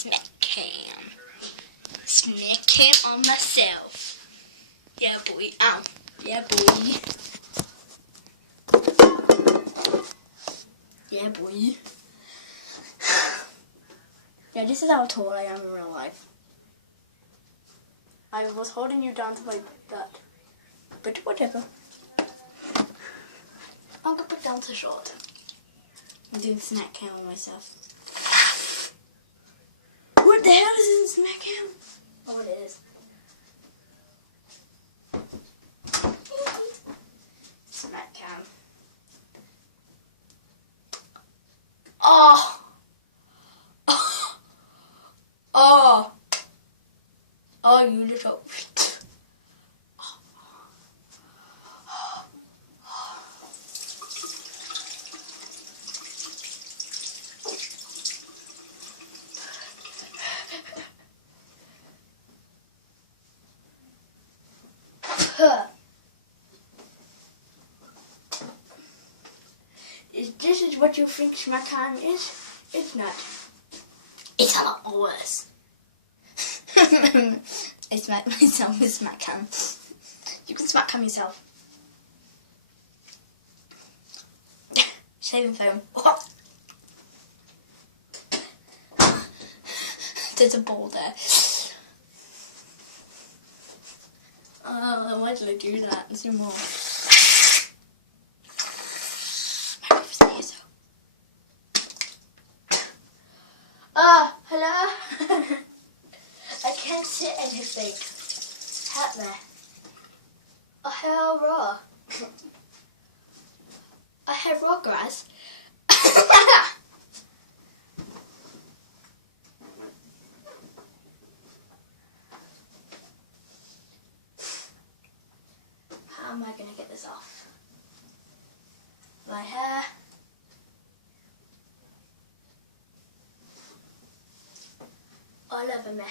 smack cam. Smack cam on myself. Yeah, boy. Ow. Yeah, boy. Yeah, boy. Yeah, this is how tall I am in real life. I was holding you down to my butt. But whatever. I'm gonna put down to short. I'm doing snack cam on myself. What the hell is in snack cam? Oh, it is. Snack cam. Oh! Oh! Oh, you little... This is what you think smack-cam is? It's not. It's a lot worse. I smack myself with smack-cam. You can smack-cam yourself. Shaving foam. There's a ball there. Oh, why did I do that? Let's do more. Hello? I can't see anything. Help me. I hear raw. I hear raw grass. How am I going to get this off? My hair. All over me.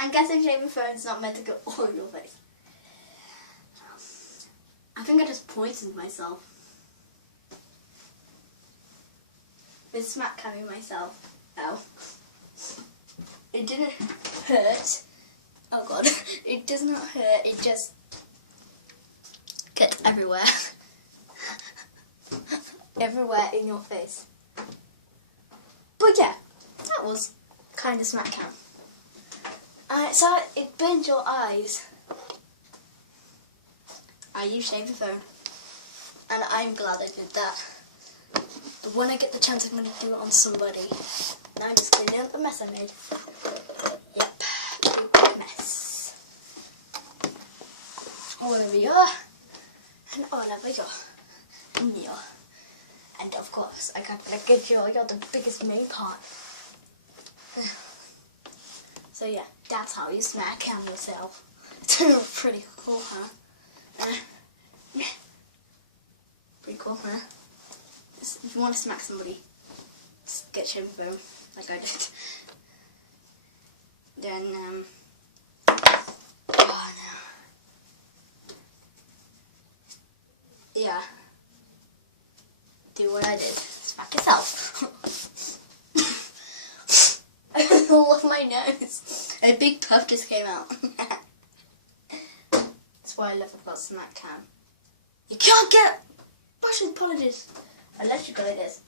I'm guessing shaving foam's not meant to go all over your face. I think I just poisoned myself. With smack camming myself. Ow. It didn't hurt. Oh god. It does not hurt, it just gets everywhere. Everywhere in your face. But yeah, that was kind of smack cam. So it burned your eyes. I use shaving foam, and I'm glad I did that. But when I get the chance, I'm going to do it on somebody. Now I'm just cleaning up the mess I made. Yep, big mess. All over you, and all over you, and you. And of course, I got to get you. You're the biggest main part. So yeah, that's how you smack cam yourself. It's pretty cool, huh? Pretty cool, huh? If you want to smack somebody, just get shaving foam, like I did. Then, oh no. Yeah. Do what I did. Smack yourself. I love my nose. A big puff just came out. That's why I love about smack cam. You can't get Russian apologies unless you go like this.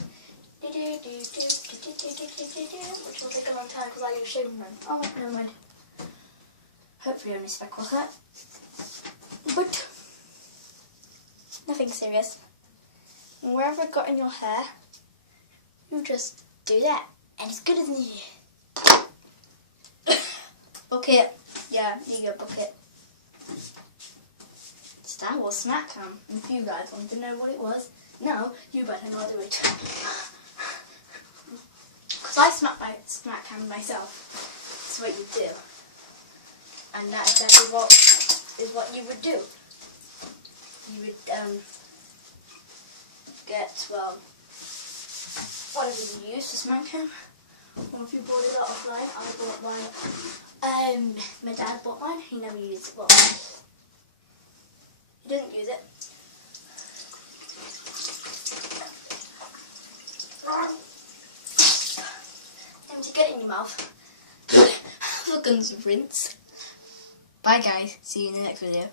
Which will take a long time because I use shaving foam. Oh wait, never mind. Hopefully only speckles that. But nothing serious. And wherever it got in your hair, you just do that and it's good as new. Bucket. Yeah, there you go, bucket. That was smack cam. If you guys wanted to know what it was, now you better not do it. Because I smack cam myself. That's what you do. and that's exactly what you would do. You would get, well, whatever you use to smoke him. Or if you bought it offline, I bought mine. My dad bought mine. He never used it. Well, he didn't use it. And to get it in your mouth, have a rinse. Bye guys. See you in the next video.